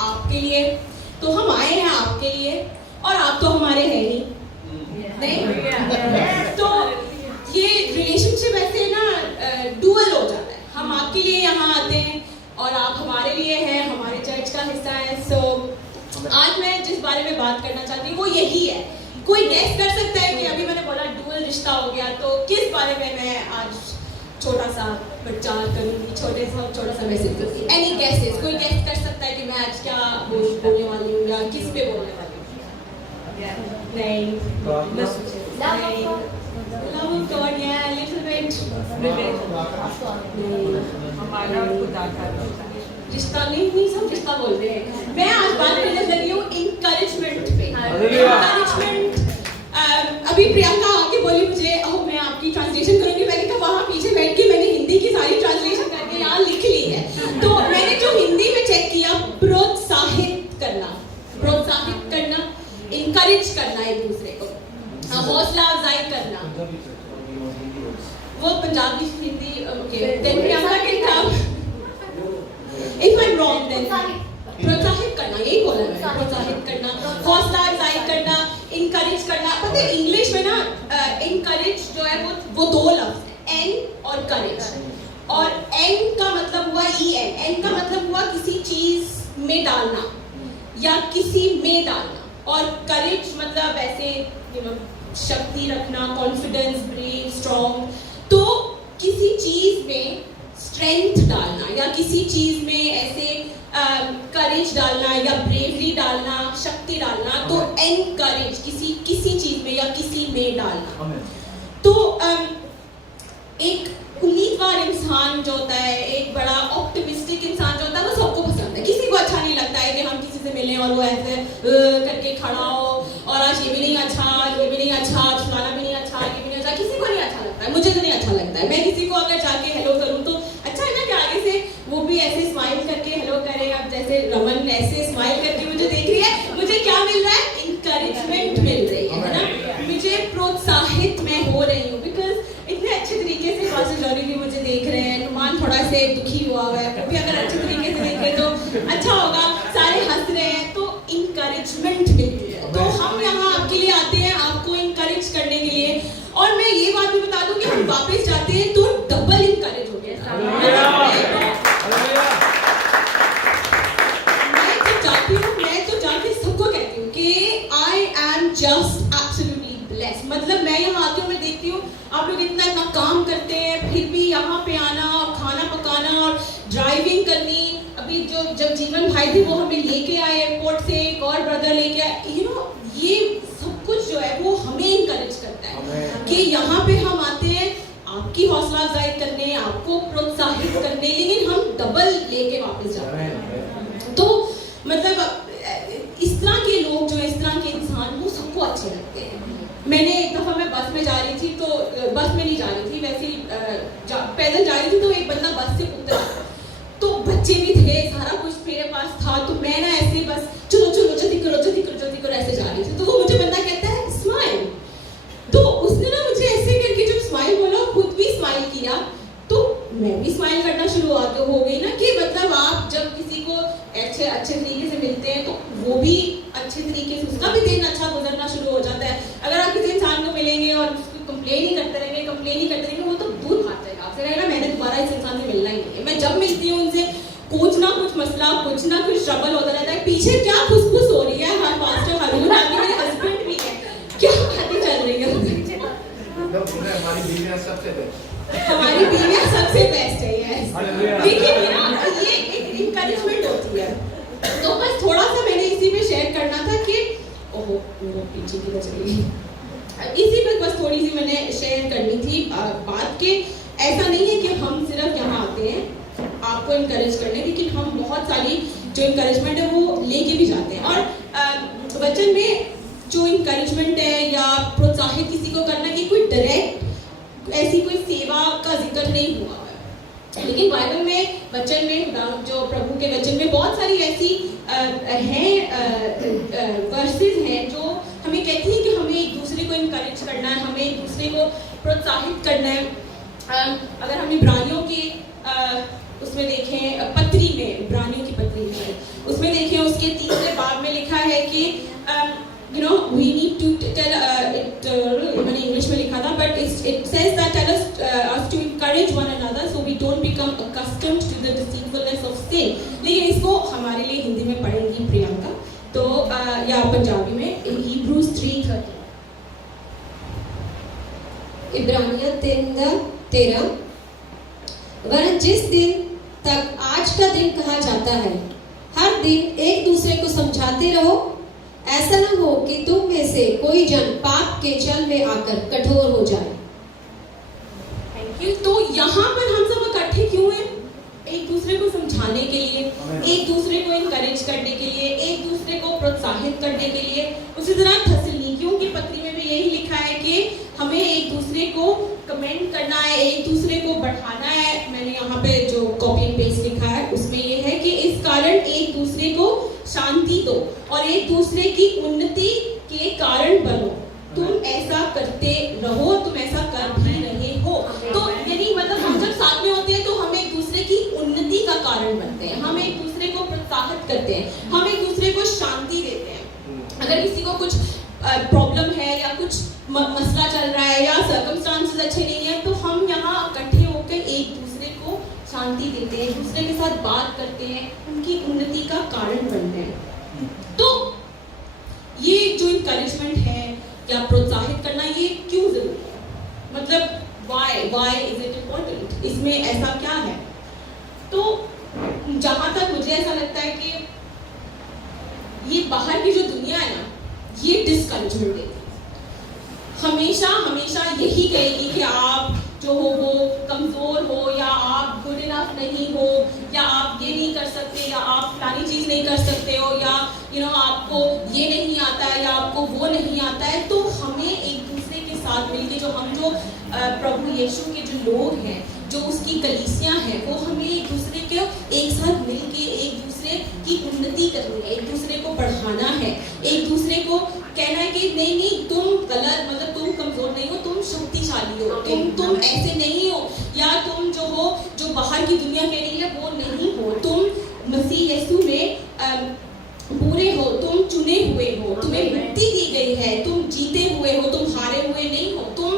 आपके लिए, तो हम आए हैं आपके लिए, और आप तो हमारे हैं ही नहीं। तो ये रिलेशनशिप ऐसे ना डुअल हो जाता है, हम आपके लिए यहाँ आते हैं और आप हमारे लिए हैं, हमारे चर्च का हिस्सा है। सो आज मैं जिस बारे में बात करना चाहती हूँ वो यही है। कोई गेस कर सकता है कि अभी मैंने बोला डुअल रिश्ता हो गया, तो किस बारे में मैं आज छोटा सा प्रचार करूँगी, छोटा सा मैसेज करूँगी? Any guesses? कोई गेस कर सकता है कि मैं आज क्या बोलने वाली हूँ या किस पे बोलने वाली हूँ? नहीं, love of God, yeah, little bit. हमारा और खुदा का रिश्ता नहीं सब रिश्ता बोलते हैं। मैं आज बात करने लगी हूँ इंकरेजमेंट पे। इंकरेजमेंट। अभी प्रियंका आके बोली मुझे, ओह मैं आपकी ट्रांसलेशन करूँगी। मैंने कहा वहाँ पीछे बैठ के मैंने हिंदी की सारी ट्रांसलेशन करके यहाँ लिख ली है। तो मैंने जो हिंदी में चेक किया, प्रोत्साहित करना, इंकरेज करना एक दूसरे को, हौसला अफजाई करना। वो पंजाबी हिंदी ओके, देन प्रियंका के काम if I am wrong then प्रोत्साहित करना, यही बोला मैंने, प्रोत्साहित करना, हौसला अफजाई करना, इनकरेज करना। पता है इंग्लिश में ना इनकरेज जो है वो दो लफ्ज है, एन और करेज। और एन का मतलब हुआ एन का मतलब हुआ किसी चीज में डालना या किसी में डालना, और करेज मतलब ऐसे शक्ति रखना, कॉन्फिडेंस, ब्रेव, स्ट्रॉन्ग। तो किसी चीज में स्ट्रेंथ डालना या किसी चीज में ऐसे करेज डालना या ब्रेवरी डालना, शक्ति डालना, तो एनकरेज किसी चीज में या किसी में डालना। तो एक उम्मीदवार इंसान जो होता है, एक बड़ा ऑप्टिमिस्टिक इंसान जो होता है, वो सबको पसंद है। किसी को अच्छा नहीं लगता है कि हम किसी से मिलें और वो ऐसे करके खड़ा हो और आज ये भी नहीं अच्छा, ये भी नहीं अच्छा, फलाना भी नहीं अच्छा, ये भी नहीं अच्छा। किसी को नहीं अच्छा लगता है, मुझे तो नहीं अच्छा लगता है। मैं किसी को अगर जाके हेलो करूँ तो अच्छा है ना कि आगे से वो भी ऐसे स्माइल करके हेलो करे। अब जैसे रमन ऐसे स्माइल करके मुझे देख रही है, मुझे क्या मिल रहा है? इंकरेजमेंट मिल रही है ना, मुझे प्रोत्साहित मैं हो रही हूँ। बिकॉज इतने अच्छे तरीके से पास्टर जॉनी भी मुझे देख रहे हैं, नुमान थोड़ा से दुखी हुआ है, वो भी अगर अच्छे तरीके से देखें तो अच्छा होगा। सारे हंस रहे हैं, तो इंकरेजमेंट मिल रही है। तो हम यहाँ आपके लिए आते हैं, आपको इंकरेज करने के लिए। और मैं ये बात भी बता दूं कि हम वापस जाते हैं तो डबल इंकरेज हो गया। मैं तो जाके सबको कहती हूँ कि I am just absolutely blessed. मतलब मैं यहाँ आती हूँ, मैं देखती हूँ आप लोग इतना काम करते हैं, फिर भी यहाँ पे आना, खाना पकाना और ड्राइविंग करनी। अभी जो जब जीवन भाई थे वो हमें लेके आए एयरपोर्ट से, एक और ब्रदर लेके आए। ये सब कुछ जो है वो हमें इनकरेज करता है कि यहाँ पे हम आते हैं आपकी हौसला अफजाई करने, आपको प्रोत्साहित करने, लेकिन हम डबल लेके वापस जाते हैं। तो मतलब इस तरह के लोग जो इस तरह के इंसान, वो सबको अच्छे लगते हैं। मैंने एक दफ़ा मैं बस में जा रही थी, तो बस में नहीं जा रही थी, वैसे ही पैदल जा रही थी, तो एक बंदा बस से उतरा, तो बच्चे भी थे, सारा कुछ मेरे पास था। तो मैं ना ऐसे बस चलो चलो जल्दी करो जल्दी करो जल्दी करो ऐसे जा रही थी। तो वो मुझे बंदा कहता है स्माइल। तो उसने ना मुझे ऐसे करके जब स्माइल बोला, खुद भी स्माइल किया, तो मैं भी स्माइल करना शुरू हो गई ना। कि मतलब आप जब किसी को अच्छे तरीके से मिलते हैं तो वो भी अच्छे तरीके से, उसका भी दिन अच्छा गुजरना शुरू हो जाता है। अगर आप किसी इंसान को मिलेंगे और कंप्लेन ही करते रहेंगे, वो तो दूर भाग जाएगा आपसे, रहेगा मैंने दोबारा इस इंसान से मिलना ही नहीं है। मैं जब मिलती हूँ उनसे कुछ ना कुछ मसला, कुछ ना कुछ ट्रबल होता रहता है। पीछे क्या खुशबुश हो रही है, हर पास्टर हारून आके मेरे हस्बैंड भी है, क्या बातें चल रही है हमारी बीवियां सबसे बेस्ट है। यस, लेकिन ना ये एक इंकरेजमेंट होती है। तो बस थोड़ा सा मैंने इसी में शेयर करना था कि ओहो मेरा पीछे की चली गई, इसी पर बस थोड़ी सी मैंने शेयर करनी थी बात के। ऐसा नहीं है कि हम सिर्फ यहाँ आते हैं आपको इनकरेज करने, लेकिन हम बहुत सारी जो इनकरेजमेंट है वो लेके भी जाते हैं। और वचन में जो इनकरेजमेंट है या प्रोत्साहित किसी को करना की कोई डायरेक्ट ऐसी कोई सेवा का जिक्र नहीं हुआ है, लेकिन बाइबल में वचन में जो प्रभु के वचन में बहुत सारी ऐसी हैं वर्सेस हैं जो हमें कहती हैं कि हमें एक दूसरे को इनकरेज करना है, हमें एक दूसरे को प्रोत्साहित करना है। अगर हम इब्रानियों की उसमें देखें पत्री में, इब्रानियों की पत्री में उसमें देखें उसके तीसरे बाब में लिखा है कि you know we need to tell मैंने इंग्लिश में लिखा था, but it says that tell us to encourage one another so we don't become accustomed to the deceitfulness of sin. लेकिन इसको हमारे लिए हिंदी में पढ़ेंगी प्रियंका, तो या पंजाबी में Hebrews 3:13. इब्रानियत 3:13 वरन जिस दिन तक आज का दिन कहा जाता है हर दिन एक दूसरे को समझाते रहो, ऐसा न हो कि तुम में से कोई जन पाप के जल में आकर कठोर हो जाए. Thank you. तो यहाँ पर हम सब इकट्ठे क्यों हैं? एक दूसरे को समझाने के लिए, एक दूसरे को इनकरेज करने के लिए, एक दूसरे को प्रोत्साहित करने के लिए. उसी तरह थस्सलुनीकियों की पत्री में भी यही लिखा है कि हमें एक दूसरे को कमेंट करना है, एक दूसरे को बढ़ाना है. मैंने यहाँ पे जो कॉपी एंड पेस्ट लिखा है उसमें ये है कि इस कारण एक दूसरे को शांति दो और एक दूसरे की उन्नति के कारण बनो. तुम ऐसा करते रहो, तुम ऐसा कर भी रहे हो. तो यानी मतलब हम जब साथ में होते हैं तो हम एक दूसरे की उन्नति का कारण बनते हैं, हम एक दूसरे को प्रोत्साहित करते हैं, हम एक दूसरे को शांति देते हैं. अगर किसी को कुछ प्रॉब्लम है या कुछ मसला चल रहा है या सर्कमस्टांसेस अच्छे नहीं है, तो हम यहाँ इकट्ठे होकर एक दूसरे को शांति देते हैं, एक दूसरे के साथ बात करते हैं, उनकी उन्नति का कारण बनते हैं. तो ये जो इनकरेजमेंट है या प्रोत्साहित करना, ये क्यों जरूरी है? मतलब why is it important? इसमें ऐसा क्या है? तो जहां तक मुझे ऐसा लगता है कि ये बाहर की जो दुनिया है ना, ये डिस्करेजमेंट देती है. हमेशा हमेशा यही कहेगी कि आप जो हो वो कमजोर हो, या आप गुड इनफ नहीं हो, या आप ये नहीं कर सकते, या आप फलानी चीज नहीं कर सकते हो, या आपको ये नहीं आता है, या आपको वो नहीं आता है. तो हमें एक दूसरे के साथ मिलके हम जो प्रभु यीशु के जो लोग हैं, जो उसकी कलीसियां हैं, वो हमें एक दूसरे के एक साथ मिलके एक दूसरे की उन्नति करनी है, एक दूसरे को बढ़ाना है, एक दूसरे को कहना है कि नहीं तुम गलत, मतलब तुम कमजोर नहीं हो, तुम शक्तिशाली हो, तुम ऐसे नहीं हो, या तुम जो हो जो बाहर की दुनिया कह रही है वो नहीं हो, तुम मसीह यीशु में पूरे हो, तुम चुने हुए हो, तुम्हें मुक्ति दी गई है, तुम जीते हुए हो, तुम हारे हुए नहीं हो, तुम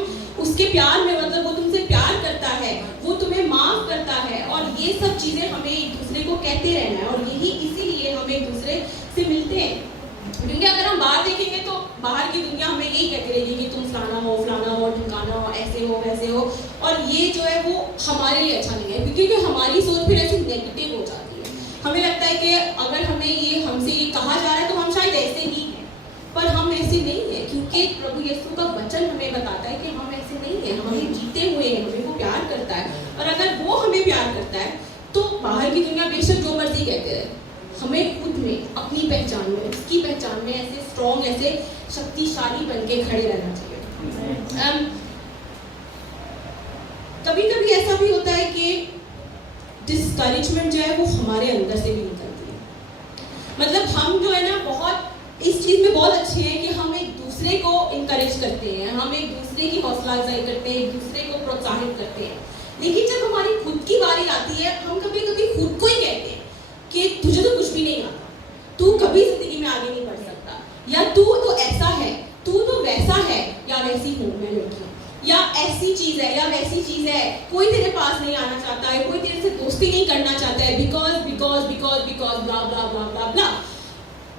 उसके प्यार में, मतलब वो तुमसे प्यार करता है, वो तुम्हें माफ करता है. और ये सब चीजें हमें एक दूसरे को कहते रहना है, और यही इसीलिए हम एक दूसरे से मिलते हैं. क्योंकि अगर हम बाहर देखेंगे तो बाहर की दुनिया हमें यही कहती रहेगी कि तुम फलाना हो, ढिमकाना हो, ऐसे हो, वैसे हो. और ये जो है वो हमारे लिए अच्छा नहीं है, क्योंकि हमारी सोच फिर ऐसी नेगेटिव हो जाती है. हमें लगता है कि अगर हमसे ये कहा जा रहा है तो हम शायद ऐसे ही हैं, पर हम ऐसे नहीं है, क्योंकि प्रभु यीशु का वचन हमें बताता है कि हम ऐसे नहीं है, हमें जीते हुए हैं, हमें वो प्यार करता है. और अगर वो हमें प्यार करता है तो बाहर की दुनिया बेशक जो मर्जी कहते रहे, हमें खुद में, अपनी पहचान में, उसकी पहचान में ऐसे स्ट्रॉन्ग, ऐसे शक्तिशाली बन के खड़े रहना चाहिए. कभी कभी ऐसा भी होता है कि डिस्करेजमेंट जो है वो हमारे अंदर से भी निकलती है. मतलब हम जो है ना बहुत इस चीज में बहुत अच्छे हैं कि हम एक दूसरे को इनकरेज करते हैं, हम एक दूसरे की हौसला अफजाई करते हैं, एक दूसरे को प्रोत्साहित करते हैं. लेकिन जब हमारी खुद की बारी आती है, हम कभी कभी खुद को ही कहते हैं कि तुझे तो कुछ भी नहीं आता, तू कभी जिंदगी में आगे नहीं बढ़ सकता, या तू तो ऐसा है, तू तो वैसा है, या वैसी हूँ मैं लड़की, या ऐसी चीज है या वैसी चीज है, कोई तेरे पास नहीं आना चाहता है, कोई तेरे से दोस्ती नहीं करना चाहता है, बिकॉज ब्ला ब्ला ब्ला ब्ला ब्ला.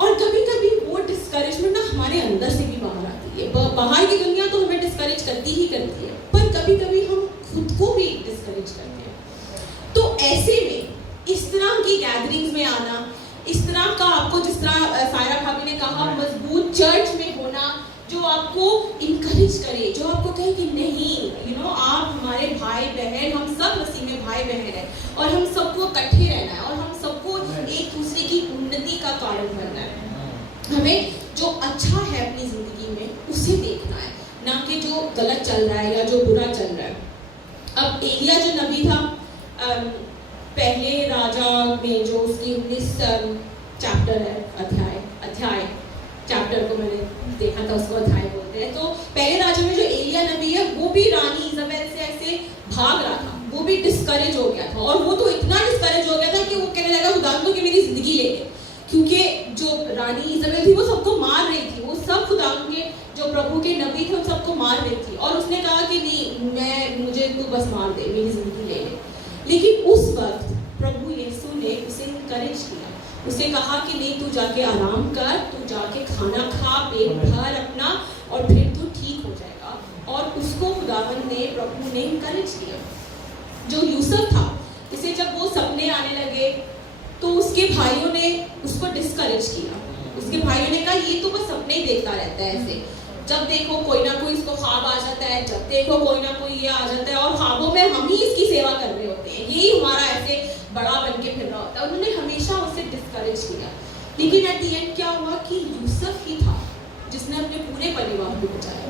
और कभी कभी वो डिस्करेजमेंट ना हमारे अंदर से भी बाहर आती है. बाहर की दुनिया तो हमें डिस्करेज करती ही करती है, पर कभी कभी हम खुद को भी डिस्करेज करते हैं. तो ऐसे में इस तरह की गैदरिंग्स में आना, इस तरह का आपको, जिस तरह सायरा भाभी ने कहा, मजबूत चर्च में होना जो आपको इनकरेज करे, जो आपको कहे कि नहीं आप हमारे भाई बहन, हम सब मसीह में भाई बहन हैं, और हम सबको इकट्ठे रहना है, और हम सबको एक दूसरे की उन्नति का कारण बनना है. हमें जो अच्छा है अपनी जिंदगी में उसे देखना है, ना कि जो गलत चल रहा है या जो बुरा चल रहा है. अब एलिया जो नबी था, पहले राजा में जो उसकी 19 चैप्टर है, अध्याय चैप्टर को मैंने देखा था, उसको अध्याय बोलते हैं. तो पहले राजा में जो एलिया नबी है वो भी रानी इज़ाबेल से ऐसे भाग रहा था, वो भी डिस्करेज हो गया था. और वो तो इतना डिस्करेज हो गया था कि वो कहने लगा खुदा तो कि मेरी जिंदगी ले ले, क्योंकि जो रानी इज़ाबेल थी वो सबको मार रही थी, वो सब खुदा के जो प्रभु के नबी थे उन सबको मार रही थी, और उसने कहा कि नहीं, मुझे तू बस मार दे, मेरी जिंदगी ले ले। लेकिन उस वक्त प्रभु यीशु ने उसे इनकरेज किया, उसे कहा कि नहीं, तू जाके आराम कर, तू जाके खाना खा, पेट भर अपना, और फिर तू ठीक हो जाएगा। और उसको खुदावन ने, प्रभु ने इनकरेज किया। जो यूसुफ था, उसे जब वो सपने आने लगे तो उसके भाइयों ने उसको डिस्करेज किया। उसके भाइयों ने कहा ये तो बस सपने ही देखता रहता है, ऐसे जब देखो कोई ना कोई इसको ख्वाब आ जाता है, जब देखो कोई ना कोई ये आ जाता है, और ख्वाबों में हम ही इसकी सेवा कर रहे होते हैं, यही हमारा ऐसे बड़ा बन के फिर रहा होता है। उन्होंने हमेशा उसे डिस्करेज किया। लेकिन एट द एंड क्या हुआ कि यूसुफ ही था जिसने अपने पूरे परिवार को बचाया,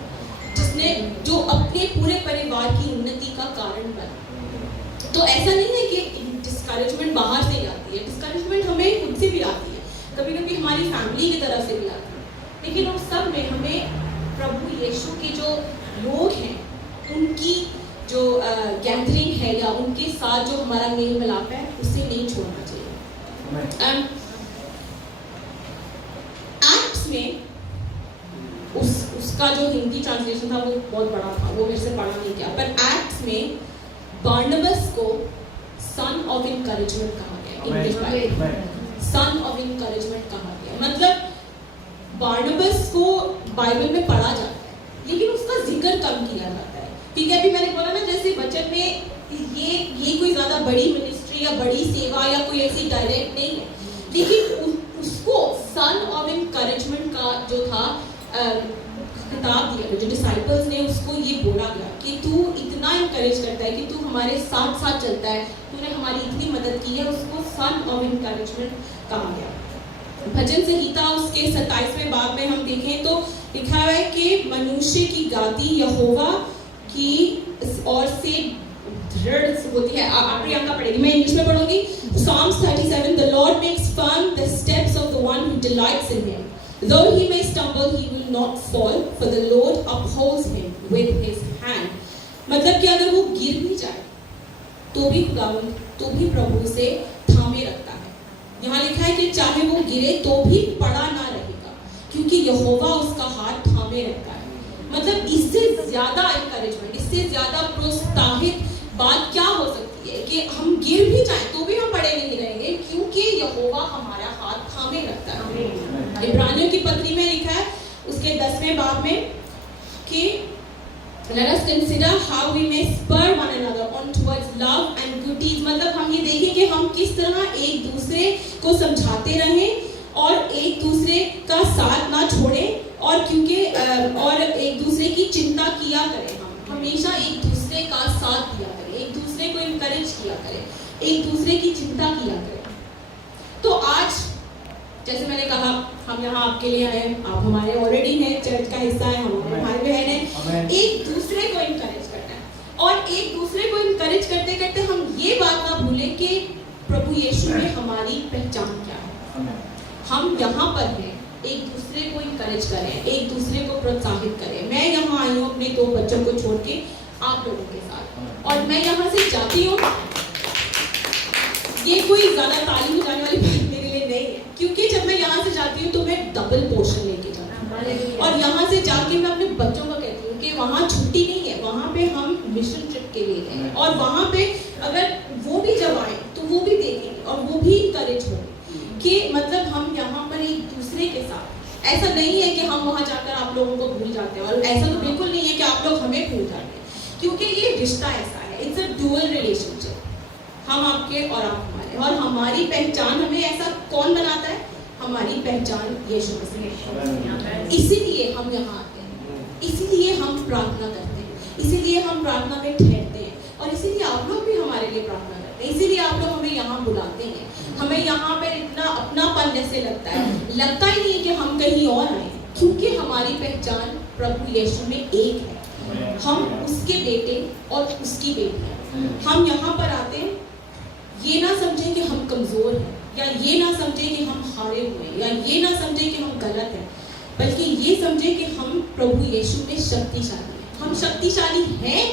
जिसने जो अपने पूरे परिवार की उन्नति का कारण बना। तो ऐसा नहीं है कि डिस्करेजमेंट बाहर से ही आती है, डिस्करेजमेंट हमें खुद से भी आती है, कभी कभी हमारी फैमिली की तरफ से भी आती है। लेकिन उन सब में हमें प्रभु यीशु के जो लोग हैं उनकी जो गैदरिंग है या उनके साथ जो हमारा मेल मिलाप है उसे नहीं छोड़ना चाहिए। एक्ट्स में उसका जो हिंदी ट्रांसलेशन था वो बहुत बड़ा था, वो मेरे से पढ़ा नहीं गया, पर एक्ट्स में बारनबास को सन ऑफ इनकरेजमेंट कहा गया, इंग्लिश में सन ऑफ इनकरेजमेंट कहा गया। मतलब बारनबास को बाइबल में पढ़ा जाता है लेकिन उसका जिक्र कम किया जाता है, क्योंकि अभी मैंने बोला ना, जैसे वचन में ये कोई ज्यादा बड़ी मिनिस्ट्री या बड़ी सेवा या कोई ऐसी डायरेक्ट नहीं है, लेकिन उसको सन ऑफ इनकरेजमेंट का जो था खिताब दिया गया, जो डिसाइपल्स ने उसको ये बोला गया कि तू इतना इनकरेज करता है, कि तू हमारे साथ साथ चलता है, तूने हमारी इतनी मदद की है, उसको सन ऑफ इनकरेजमेंट कहा गया। भजन संहिता उसके 27वें बाब में हम देखें तो लिखा हुआ है कि मनुष्य की गादी यहोवा की और से दृढ़ होती है। आप प्रियंका पढ़ेगी, मैं इंग्लिश में पढ़ूंगी। Psalms 37, the Lord makes firm the steps of the one who delights in him. Though he may stumble, he will not fall, for the Lord upholds him with his hand. मतलब कि अगर वो गिर भी जाए तो भी खुदावंद, तो भी प्रभु उसे थामे रखता है। यहाँ लिखा है कि चाहे वो गिरे तो भी पड़ा ना रहेगा, क्योंकि यहोवा उसका हाथ थामे रखता है। मतलब इससे ज्यादा एनकरेजमेंट, इससे ज्यादा प्रोत्साहित बात क्या हो सकती है कि हम गिर भी जाएं तो भी हम पड़े नहीं रहेंगे, क्योंकि यहोवा हमारा हाथ थामे रखता है। इब्रानियों की पत्री में लिखा है उसके 10वें बाब में कि let us consider how we may spur one another on towards love and good deeds। मतलब हम ये देखें कि हम किस तरह एक दूसरे को समझाते रहें और एक दूसरे का साथ ना छोड़ें, और क्योंकि और एक दूसरे की चिंता किया करें। हम हमेशा एक दूसरे का साथ दिया करें, एक दूसरे को इनकरेज किया करें, एक दूसरे की चिंता किया करें। तो आज जैसे मैंने कहा, हम यहाँ आपके लिए आए, आप हमारे ऑलरेडी हैं, चर्च का हिस्सा है, हमारे भाई बहन हैं। एक दूसरे को इनकरेज करना है, और एक दूसरे को इनकरेज करते करते हम ये बात ना भूलें कि प्रभु यीशु में हमारी पहचान क्या है। हम यहाँ पर हैं, एक दूसरे को इनकरेज करें, एक दूसरे को प्रोत्साहित करें। मैं यहाँ आई हूँ अपने 2 बच्चों को छोड़ के आप लोगों के साथ, और मैं यहाँ से जाती हूँ, ये कोई ज्यादा तालीम हो जाने वाली बात मेरे लिए नहीं है, क्योंकि जब मैं यहाँ से जाती हूँ तो मैं डबल पोर्शन लेके जाती हूँ, और यहाँ से जाके मैं अपने बच्चों को कहती हूँ कि वहाँ छुट्टी नहीं है, वहाँ पे हम मिशन ट्रिप के लिए गए, और वहाँ पे अगर वो भी जब आए तो वो भी देखेंगे और वो भी इनकरेज होंगे कि मतलब हम यहाँ पर एक दूसरे के साथ, ऐसा नहीं है कि हम वहाँ जाकर आप लोगों को भूल जाते हैं, और ऐसा तो बिल्कुल नहीं है कि आप लोग हमें भूल जाते हैं, क्योंकि ये रिश्ता ऐसा है, इट्स अ डुअल रिलेशनशिप, हम आपके और आप हमारे, और हमारी पहचान हमें ऐसा कौन बनाता है? हमारी पहचान यीशु मसीह। इसीलिए हम यहाँ आते हैं, इसीलिए हम प्रार्थना करते हैं, इसीलिए हम प्रार्थना में ठहरते हैं, और इसीलिए आप लोग भी हमारे लिए प्रार्थना करते हैं, इसीलिए आप लोग हमें यहाँ बुलाते हैं। हमें यहाँ पर इतना अपनापन जैसे लगता है, लगता ही नहीं कि हम कहीं और आए, क्योंकि हमारी पहचान प्रभु यीशु में एक है। हम उसके बेटे और उसकी बेटी हैं। हम यहाँ पर आते हैं, ये ना समझें कि हम कमजोर हैं, या ये ना समझें कि हम हारे हुए हैं, या ये ना समझें कि हम गलत हैं, बल्कि ये समझें कि हम प्रभु यीशु में शक्तिशाली हैं। हम शक्तिशाली हैं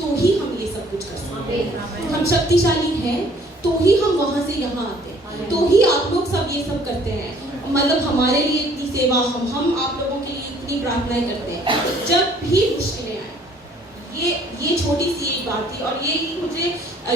तो ही हम ये सब कुछ कर सकते हैं। हम शक्तिशाली हैं तो ही हम वहाँ से यहाँ आते हैं, तो ही आप लोग सब ये सब करते हैं। मतलब हमारे लिए इतनी सेवा, हम आप लोगों के लिए इतनी प्रार्थनाएं करते हैं जब भी मुश्किलें आए। ये छोटी सी एक बात थी और यही मुझे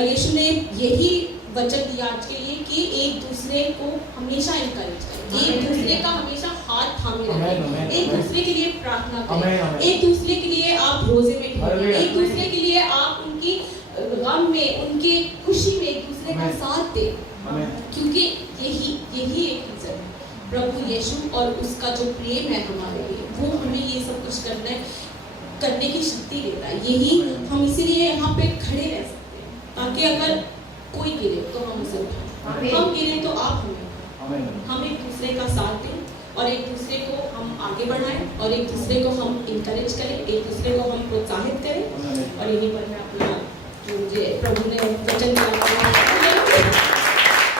यीशु ने यही वचन दिया आज के लिए कि एक दूसरे को हमेशा इनकरेज करें, एक दूसरे का हमेशा हाथ थामे रखें, एक दूसरे के लिए प्रार्थना करें, एक दूसरे के लिए आप रोजे में ठहरें, एक दूसरे के लिए आप उनकी गम में, उनके खुशी में एक दूसरे का साथ दें, क्योंकि यही एक रीजन है। प्रभु यीशु और उसका जो प्रेम है हमारे लिए, वो हमें ये सब कुछ करने की शक्ति देता है। यही हम इसीलिए यहाँ पे खड़े रह सकते हैं, ताकि अगर कोई गिरे तो हम उसे उठाएं, हम गिरे तो आप हम एक दूसरे का साथ दें और एक दूसरे को हम आगे बढ़ाएं और एक दूसरे को हम इनकरेज करें, एक दूसरे को हम प्रोत्साहित करें। और यही पर मैं अपना जो मुझे प्रभु ने वचन दिया